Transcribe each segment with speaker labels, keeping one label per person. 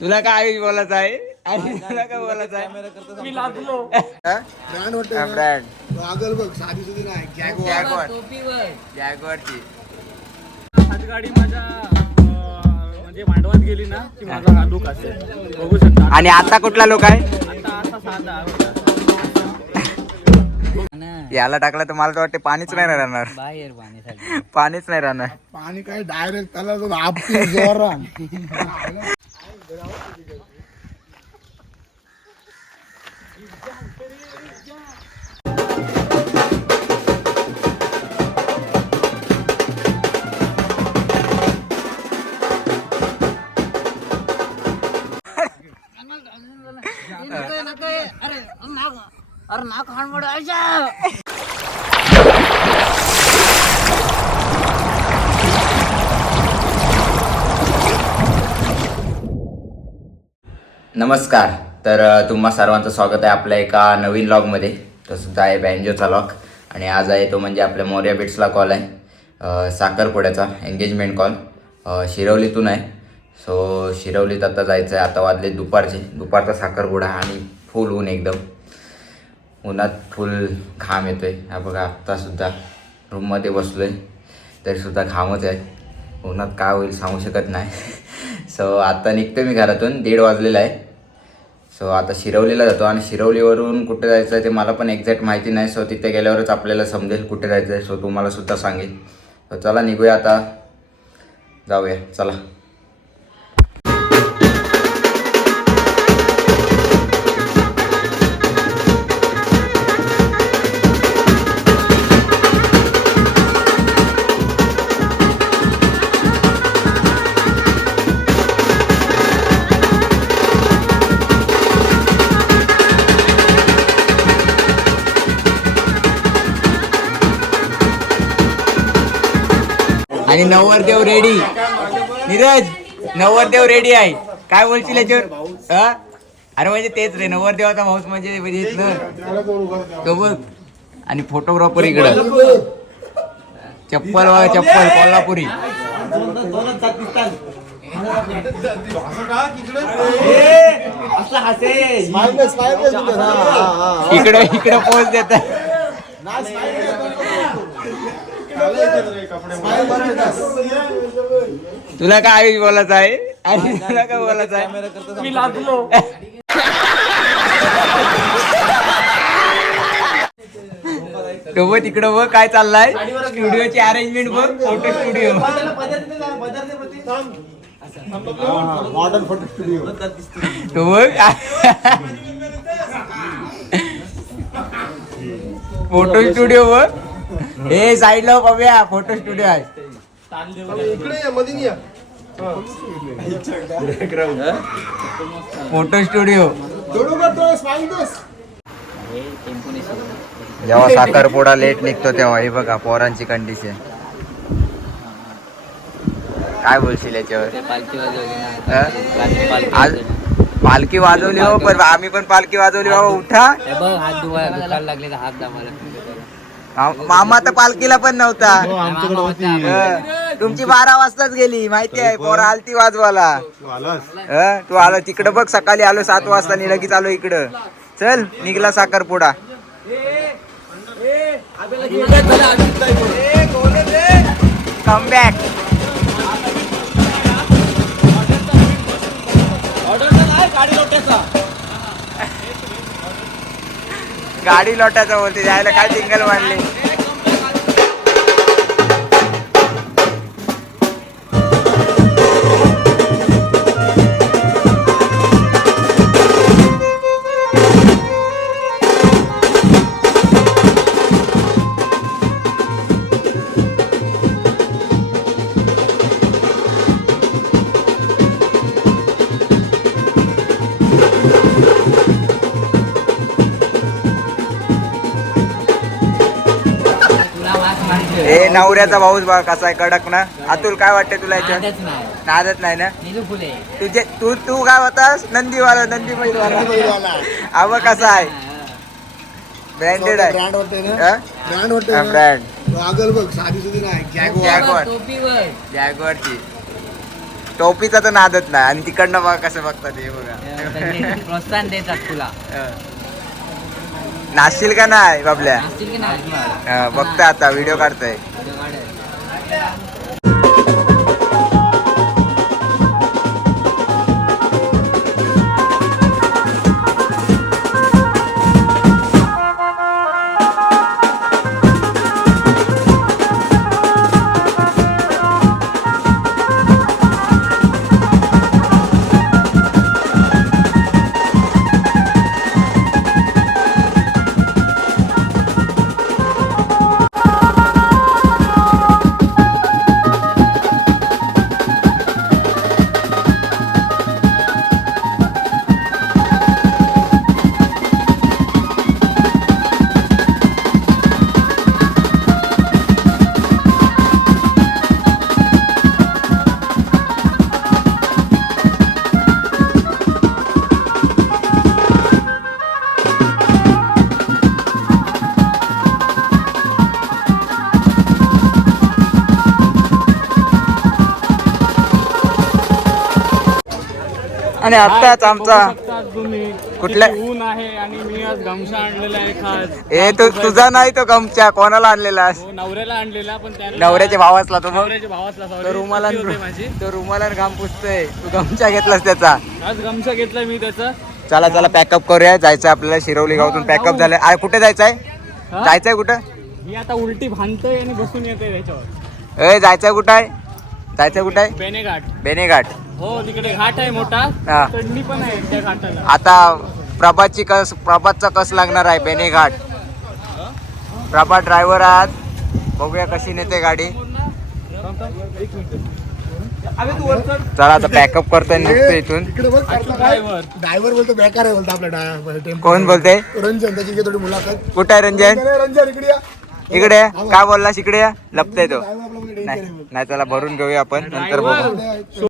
Speaker 1: तुला काय आयुष बोलायचं आहे? आयुष तुला काय बोलायचं आहे?
Speaker 2: मी लागलो?
Speaker 3: ब्रँड वाटतं ना?
Speaker 1: brand.
Speaker 3: गॉगल बघ साधी सुधी नाही. जॅगवार
Speaker 1: जॅगवार जॅगवारची
Speaker 2: आज गाडी माझ्या म्हणजे मांडवात गेली ना की माझा हा लुक असेल. बघू शकता.
Speaker 1: आणि आता कुठला लोक आहे?
Speaker 2: आता असा साधा
Speaker 1: याला टाकला तर मला तर वाटते पाणीच नाही राहणार.
Speaker 4: बाहेर पाणी
Speaker 1: पाणीच नाही राहणार.
Speaker 3: पाणी काय डायरेक्ट त्याला तो
Speaker 1: नमस्कार तर तुम्हा सर्वांचं स्वागत आहे आपल्या एका नवीन लॉगमध्ये तो सुद्धा आहे बँजोचा लॉग आणि आज आहे तो म्हणजे आपल्या मोर्या बिट्सला कॉल आहे. साखरपुड्याचा एंगेजमेंट कॉल शिरवलीतून आहे. सो शिरवलीत आता जायचं आहे आता वाजले दुपारचे. दुपारचा साखरपुडा आणि फुल ऊन एकदम. उन्हात फुल घाम येतो आहे हा बघा आत्तासुद्धा रूममध्ये बसलो आहे तरीसुद्धा घामच आहे. उन्हात काय होईल सांगू शकत नाही. सो आता निघतो मी घरातून. दीड वाजलेला आहे. सो आता शिरवलीला जातो. आणि शिरवलीवरून कुठे जायचं आहे ते मला पण एक्झॅक्ट माहिती नाही. सो तिथे गेल्यावरच आपल्याला समजेल कुठे जायचं आहे सो तुम्हाला सुद्धा सांगेल. सो चला निघूया आता. जाऊया. चला. आणि नवरदेव रेडी नीरज नवरदेव रेडी आहे. काय बोलशील याच्यावर? हा? अरे म्हणजे तेच रे नवरदेवाचा माऊस म्हणजे म्हणजे इथलं. तो बघ. आणि फोटोग्राफर इकडं. चप्पल बघा चप्पल कोल्हापुरी. इकडं इकडं पोच देत. तुला काय आयुष बोलायचं आहे? आयुष तुला काय बोलायचं आहे?
Speaker 2: मी लागलो.
Speaker 1: तिकडं बघ काय चाललाय. स्टुडिओची अरेंजमेंट बघ photo studio
Speaker 3: modern photo studio
Speaker 1: तो बघ. फोटो स्टुडिओ बघ. हे साईडला बघूया फोटो स्टुडिओ आहे.
Speaker 3: इकडे या मध्ये या
Speaker 1: फोटो स्टुडिओ जेव्हा साखरपुडा लेट निघतो तेव्हा हे बघा पोरांची कंडिशन काय बोलशील याच्यावर?
Speaker 4: पालखी वाजवली ना
Speaker 1: हा?
Speaker 4: पालखी
Speaker 1: आज पालखी वाजवली हो पण आम्ही पण पालखी वाजवली बाबा उठा.
Speaker 4: हे बघ हात दुखायला लागले हात दाबायला.
Speaker 1: मामा तर पालखीला पण नव्हता.
Speaker 4: आमच्याकडे होती.
Speaker 1: हं. तुमची बारा वाजताच गेली माहिती आहे पोर आलती वाजवाला हं? तू आलो तिकडं बघ सकाळी आलो सात वाजता आणि लगेच आलो इकडं. चल निघला साखरपुडा. कम बॅक गाडी गाडी लोटायचं बोलते जायला काय टिंगल मारली? ए नवऱ्याचा भाऊच बघ कसा आहे कडक ना. अतुल काय वाटते तुला याच्यात? नादत नाही. ना?
Speaker 4: निलू फुले.
Speaker 1: तुझे तू तू काय होतास? नंदीवाला नंदी बैलवाला हा बघ कसा आहे? ब्रँडेड आहे.
Speaker 3: ब्रँड वाटते ना?
Speaker 1: हा?
Speaker 3: ब्रँड वाटते
Speaker 1: हा,
Speaker 3: ना?
Speaker 1: ब्रँड
Speaker 3: गॉगल बघ साधी सुधी नाही. जॅगवार
Speaker 1: जॅगवार
Speaker 4: टोपी वर
Speaker 1: जॅगवारची टोपीचा तर नादच नाही. आणि तिकडनं बघा कसं बघतात हे बघा.
Speaker 4: प्रोत्साहन देतात तुला.
Speaker 1: नाचशील का नाही बाबल्या? हा, बघतोय आता व्हिडिओ काढतोय. आणि आत्ताच आमचा कुठल्या-
Speaker 2: ऊन आहे आणि मी आज गमशा आणलेला आहे खास.
Speaker 1: ए तू तुझा नाही तो गमच्या कोणाला आणलेलास
Speaker 2: हो, नवऱ्याला आणलेला पण
Speaker 1: नवऱ्याच्या भावासला तो
Speaker 2: नवऱ्याच्या sorry.
Speaker 1: रुमाला तो रुमाला घाम पुसतोय. तू गमच्या घेतलास त्याचा.
Speaker 2: आज गमशा घेतलाय मी त्याचा.
Speaker 1: चला चला पॅकअप करूया. जायचं आपल्याला शिरवली गावातून पॅकअप झालंय. आ, कुठे जायचंय? जायचंय कुठं?
Speaker 2: मी आता उलटी भांडतोय आणि बसून येतोय त्याच्यावर.
Speaker 1: ए जायचंय कुठं आहे? जायचं कुठं आहे?
Speaker 2: बेनेघाट
Speaker 1: बेनेघाट
Speaker 2: हो तिकडे घाट आहे मोठा.
Speaker 1: हा.
Speaker 2: चढणी पण आहे त्या घाटाला.
Speaker 1: आता प्रभातची कस प्रभातचा कस लागणार आहे बेनेघाट प्रभात ड्रायव्हर आहात. बघूया कशी नेते गाडी.
Speaker 2: एक मिनिट
Speaker 1: चला आता पॅकअप करतोय निघतो इथून.
Speaker 3: इकडे बघ
Speaker 2: ड्रायव्हर
Speaker 3: ड्रायव्हर बोलतो बेकार आहे बोलतो आपला ड्रायव्हर
Speaker 1: कोण बोलते
Speaker 3: रंजन त्याची घे थोडी मुलाखत.
Speaker 1: कुठं आहे रंजन?
Speaker 3: रंजन इकडे या.
Speaker 1: इकडे. काय बोलला इकडे या? लपतोय तो. नाही
Speaker 3: आहे.
Speaker 1: चला भरून घेऊया आपण. नंतर बघू.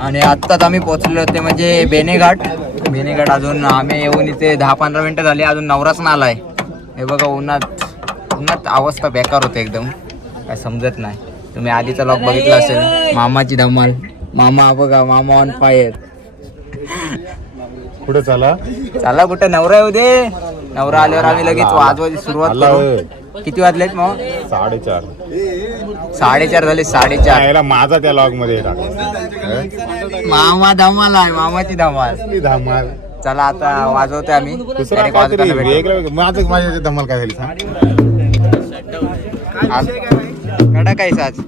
Speaker 1: आणि आत्ताच आम्ही पोहोचलो होते म्हणजे बेनेघाट. बेनेघाट अजून आम्ही येऊन इथे दहा पंधरा मिनिटं झाली. अजून नवराच ना आलाय. हे बघा उन्हात उन्हात अवस्था बेकार होते एकदम. काय समजत नाही. तुम्ही आधीचा लॉक बघितला असेल. मामाची धमाल. मामा बघा मामा ऑन फायर
Speaker 5: कुठे चाला?
Speaker 1: चला कुठं? नवरा येऊ दे नवरा आल्यावर आम्ही लगेच वाजवायची सुरुवात करू. किती वाजलेत मग?
Speaker 5: साडेचार.
Speaker 1: साडेचार झाले साडेचार.
Speaker 5: यायला माझा त्या लॉगमध्ये
Speaker 1: मामा धमाल आहे मामाची धमाल.
Speaker 5: धमाल.
Speaker 1: चला आता वाजवतोय आम्ही.
Speaker 5: माझं माझ्या धमाल काय झाली सांग.
Speaker 1: आज. कडा काय साज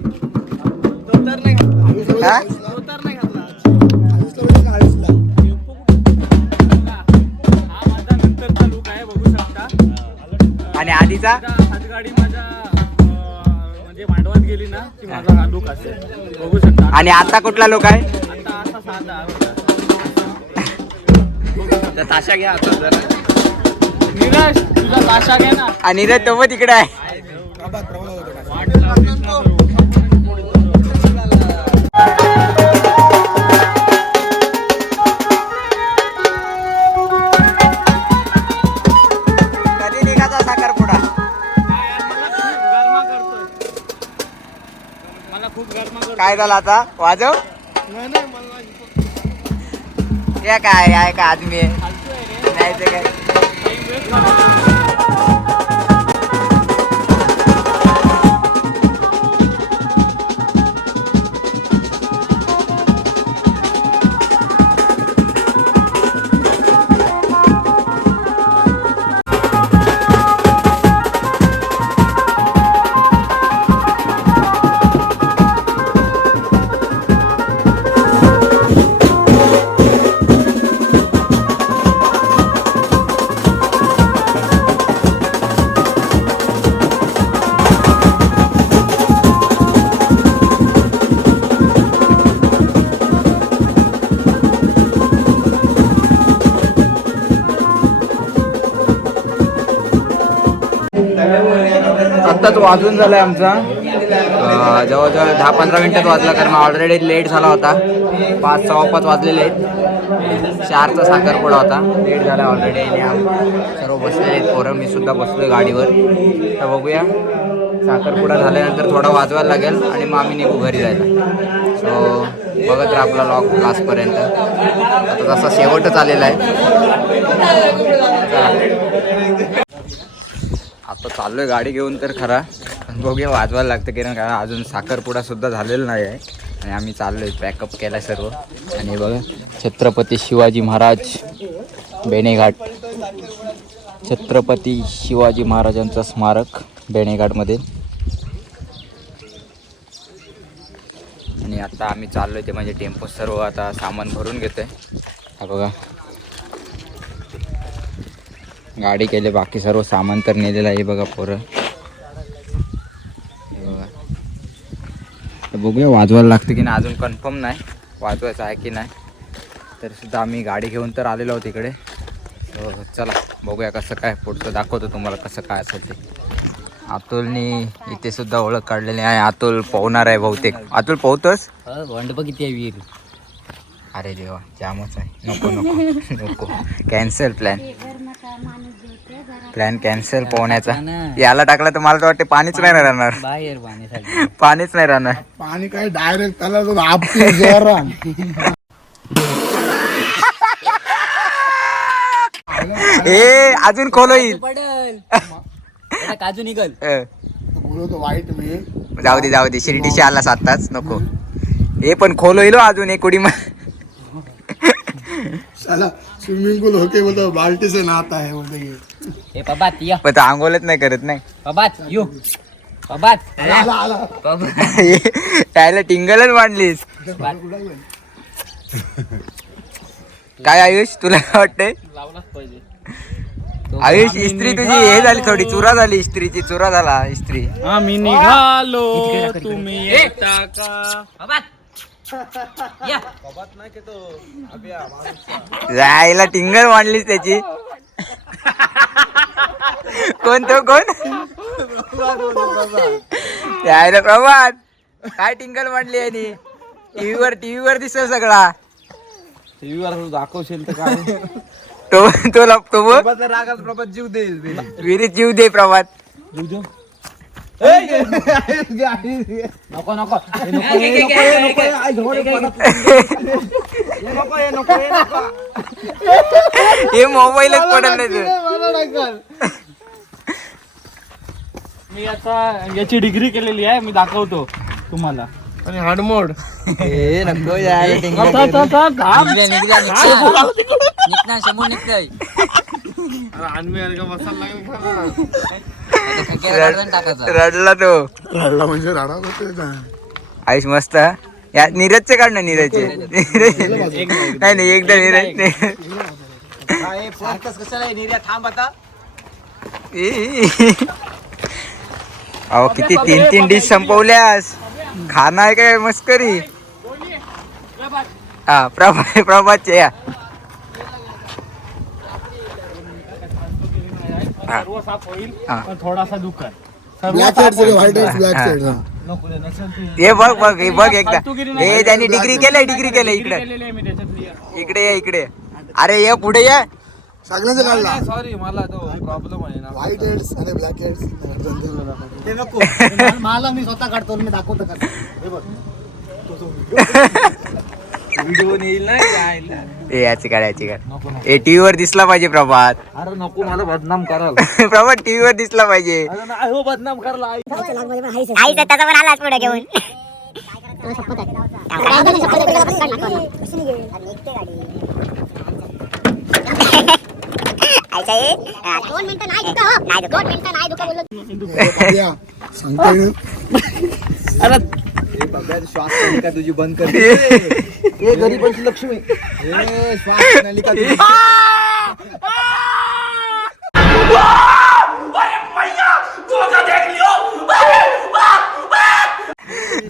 Speaker 1: आणि आधीचा?
Speaker 2: हात गाडी माझ्या म्हणजे मांडवात गेली ना की माझा लुक असेल. बघू शकता.
Speaker 1: आणि आता कुठला लोक आहे?
Speaker 2: आता असा साधा
Speaker 1: ताशा घ्या आता जरा.
Speaker 2: निराश तुझा ताशा घे ना.
Speaker 1: आणि रे तो तिकडे आहे.
Speaker 2: काय
Speaker 1: झालं आता? वाजव.
Speaker 3: नाही
Speaker 1: या काय आहे का आदमी आहे. नाही ते काय. आत्ताच वाजून झालाय आमचा. जवळजवळ दहा पंधरा मिनिटात वाजला कारण ऑलरेडी लेट झाला होता. पाच सव्वा पाच वाजलेले आहेत. चारचा साखरपुडा होता. लेट झाला ऑलरेडी आणि सर्व बसलेले आहेत पोरं. मी सुद्धा बसलोय गाडीवर. तर बघूया. साखरपुडा झाल्यानंतर थोडा वाजवायला लागेल आणि मग आम्ही निघू घरी जायला. सो बघत राहा आपला लॉग लास्टपर्यंत. आता तसा शेवटच आलेला आहे. चला. आता चाललोय गाडी घेऊन तर खरा. बघूया वाजवायला लागतं कारण का अजून साखरपुडा सुद्धा झालेला नाही आहे. आणि आम्ही चाललोय पॅकअप केलाय सर्व. आणि बघा छत्रपती शिवाजी महाराज बेणेघाट. छत्रपती शिवाजी महाराजांचं स्मारक बेणेघाटमध्ये. आणि आता आम्ही चाललोय ते म्हणजे टेम्पो सर्व आता सामान भरून घेतोय. हा बघा. गाडी केले बाकी सर्व सामान तर नेलेलं आहे बघा पोरं. बघा. बघूया वाजवायला लागतं की नाही अजून कन्फर्म नाही वाजवायचं आहे की नाही. तर सुद्धा आम्ही गाडी घेऊन तर आलेलो आहोत इकडे. हो, हो, चला बघूया कसं काय पुढचं दाखवतो तुम्हाला कसं काय असेल ते. अतुलनी इथे सुद्धा ओळख काढलेली आहे. अतुल पोहणार आहे बहुतेक. अतुल पोहतोस?
Speaker 4: वंडप किती आहे वीर
Speaker 1: अरे देवा जामच आहे. नको नको नको. कॅन्सल प्लॅन प्लॅन कॅन्सल पोहण्याचा. याला टाकला तर मला तर वाटते पाणीच नाही राहणार.
Speaker 4: बाहेर
Speaker 1: पाणीच नाही राहणार.
Speaker 3: पाणी काय डायरेक्ट त्याला
Speaker 1: ए अजून खोल
Speaker 4: काजू निघल.
Speaker 3: बोलवतो वाईट मी
Speaker 1: जाऊ दे जाऊ दे. शिर्डीशी आला साताच नको. हे पण खोल होईल हो अजून. एक उडी मा-
Speaker 3: साला स्विमिंग पूल होके बोलतो बाल्टी से है बोलते
Speaker 4: हे पबात या
Speaker 1: पण तो आंघोळच नाही करत नाही।
Speaker 4: पबात यो। पबात
Speaker 3: आला आला।
Speaker 1: त्याला टिंगलच मांडलीस काय आयुष तुला काय वाटतंय?
Speaker 2: लावलाच पाहिजे.
Speaker 1: आयुष इस्त्री तुझी हे झाली थोडी चुरा झाली इस्त्रीची चुरा झाला इस्त्री.
Speaker 2: आम्ही निघालो. तुम्ही येता का?
Speaker 4: पबात या
Speaker 1: जायला टिंगल मांडलीस त्याची. कोण तो कोण? यायला प्रभात काय टिंगल मांडली यांनी? टीव्हीवर टीव्हीवर दिसतो सगळा.
Speaker 2: टीव्हीवर दाखवशील तर काय?
Speaker 1: तो तो बघ.
Speaker 2: रागात प्रभात जीव देईल
Speaker 1: विहिरीत जीव दे प्रभात.
Speaker 4: नको नको
Speaker 1: हे मोबाईलच पडल नाही.
Speaker 2: मी आता याची डिग्री केलेली आहे मी दाखवतो तुम्हाला. आणि हाडमोड
Speaker 4: निघल्या निघल्या. निघणार समोर निघतय
Speaker 1: रडला तो.
Speaker 3: रडला म्हणजे राडा होते
Speaker 1: आयुष मस्त. हा. या नीरजचे काढ ना नीरजचे. नीरज नाही नाही एकदा नीरज. अहो किती तीन तीन डिश संपवल्यास. खाना आहे काय मस्करी? हा प्रभा प्रभातचे या.
Speaker 2: सर्व साफ होईल
Speaker 1: हा.
Speaker 2: पण थोडासा दुखल.
Speaker 3: ब्लॅक हेड सगळे व्हाईट हेड ब्लॅक साईड
Speaker 1: हे. बघ बघ हे बघ एकदा. हे त्यांनी डिग्री केलंय डिग्री केलंय इकडे.
Speaker 2: केलेली आहे मी त्याच्यातली.
Speaker 1: इकडे ये इकडे अरे ये पुढे ये.
Speaker 3: सगळ्यांचं काढला
Speaker 2: सॉरी मला तो प्रॉब्लेम आहे ना.
Speaker 3: व्हाईट हेड्स आणि ब्लॅक हेड्स ते नको. मला मी स्वतः काढतो मी दाखवतो का? हे बघ.
Speaker 1: ए याची काढ याची काढ. ए टीव्ही वर दिसला पाहिजे प्रभात.
Speaker 2: अरे नको मला बदनाम कराल.
Speaker 1: प्रभात टीव्ही वर दिसला पाहिजे.
Speaker 2: नाही हो बदनाम करायला आई.
Speaker 6: आई तर त्याचा पण आलाच पुढे घेऊन. हा, दोन मिनिटं नाही दुखा हो. नाही दुखा. दोन मिनिटं नाही दुखा बोललो.
Speaker 3: या सांगतोय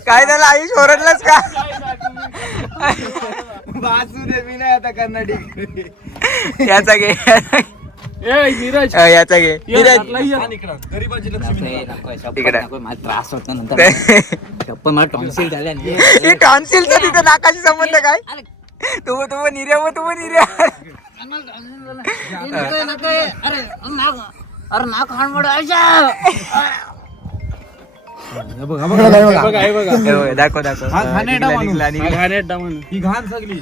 Speaker 1: काय झालं आयुष ओरडलास का? याचा घे
Speaker 2: ए नीरज.
Speaker 1: अ, याचा घे.
Speaker 2: ये,
Speaker 1: नीरज,
Speaker 2: आतला ये.
Speaker 1: इकडे.
Speaker 4: मला त्रास होता नंतर. पण मला टॉन्सिल झाल्या
Speaker 1: ही टॉन्सिलचा तिथं नाकाशी संबंध काय? तू तू निर्या तू निर्या
Speaker 4: अरे नाक अरे नाक हाणमड
Speaker 2: हे बघा हे बघा
Speaker 1: हे बघ, दाखव दाखव. निघला, निघला, निघला.
Speaker 2: घाणेरडा म्हणून. ही घाण सगळी.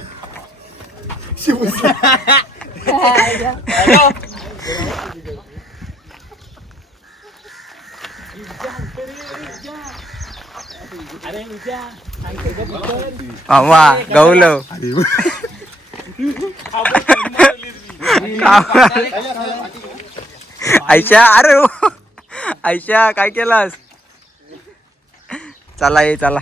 Speaker 1: मामा गौलव. आयशा अरे हो. आयशा काय केलास? चला ये चला.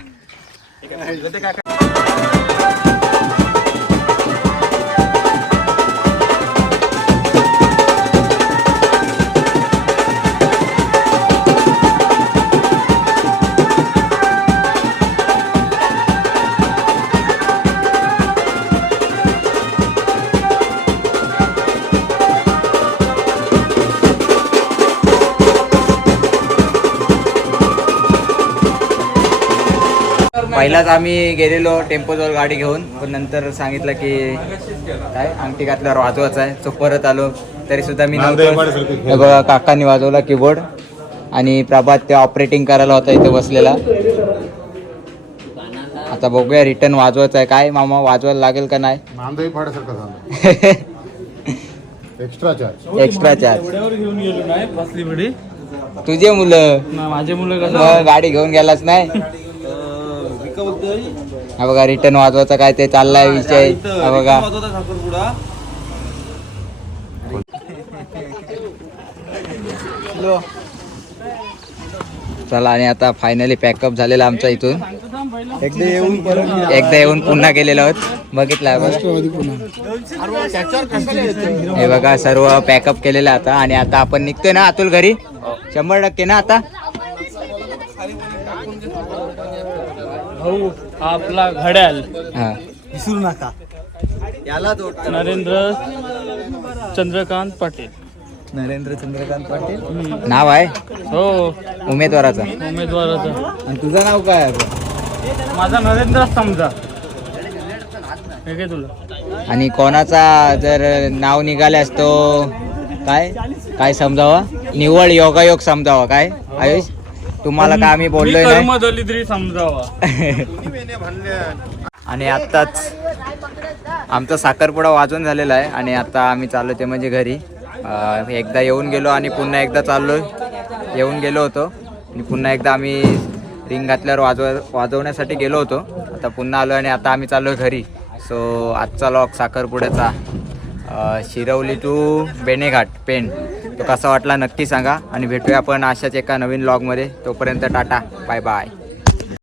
Speaker 1: पहिलाच आम्ही गेलेलो टेम्पोजवळ गाडी घेऊन पण नंतर सांगितलं की काय अंगठी घातल्यावर वाजवायचं आहे. तो परत आलो. तरी सुद्धा मी बघा काकांनी वाजवला कीबोर्ड आणि प्रभात ते ऑपरेटिंग करायला होता इथे बसलेला. आता बघूया रिटर्न वाजवायचं आहे. काय मामा वाजवायला लागेल का नाही?
Speaker 5: नांदही फाड्यासारखं झालं. एक्स्ट्रा चार्ज
Speaker 1: एक्स्ट्रा चार्ज
Speaker 2: एवढ्यावर घेऊन गेलो नाही बसली बडी.
Speaker 1: तुझे मुलं?
Speaker 2: ना माझे मुलं
Speaker 1: गाडी घेऊन गेलाच नाही? हा बघा रिटर्न वाजवायचा काय ते चाललाय विषय. हा बघा. चला आणि आता फायनली पॅकअप झालेला आमचा इथून. एकदा येऊन एकदा येऊन पुन्हा गेलेलो आहोत. बघितलं हे बघा सर्व पॅकअप केलेलं आता. आणि आता आपण निघतोय ना अतुल घरी. शंभर टक्के ना आता?
Speaker 2: भाऊ हा आपला घड्याल.
Speaker 1: हा.
Speaker 7: विसरू नका.
Speaker 2: नरेंद्र चंद्रकांत पाटील.
Speaker 1: नरेंद्र चंद्रकांत पाटील? नाव आहे?
Speaker 2: हो.
Speaker 1: उमेदवाराचं.
Speaker 2: उमेदवाराचा.
Speaker 1: आणि तुझं नाव काय आहे
Speaker 2: माझा नरेंद्र समजा. हे काय तुला.
Speaker 1: आणि कोणाचा जर नाव निघाल्यास तो काय? काय समजावा? निव्वळ योगायोग समजावा काय? आयुष? तुम्हाला काय आम्ही बोललोय नाही?
Speaker 2: समजावा.
Speaker 1: आणि आत्ताच आमचा साखरपुडा वाजून झालेला आहे आणि आता आम्ही चाललो ते म्हणजे घरी. एकदा येऊन गेलो आणि पुन्हा एकदा चाललो येऊन गेलो होतो. आणि पुन्हा एकदा आम्ही रिंग घातल्यावर वाजव वाजवण्यासाठी गेलो होतो. आता पुन्हा आलो आणि आता आम्ही चाललो घरी. सो आजचा लॉक साखरपुड्याचा. शिरवली टू बेणेघाट पेण. तो कसा वाटला नक्की सांगा. आणि भेटूया आपण अशाच एका नवीन लॉगमध्ये तोपर्यंत टाटा. Bye bye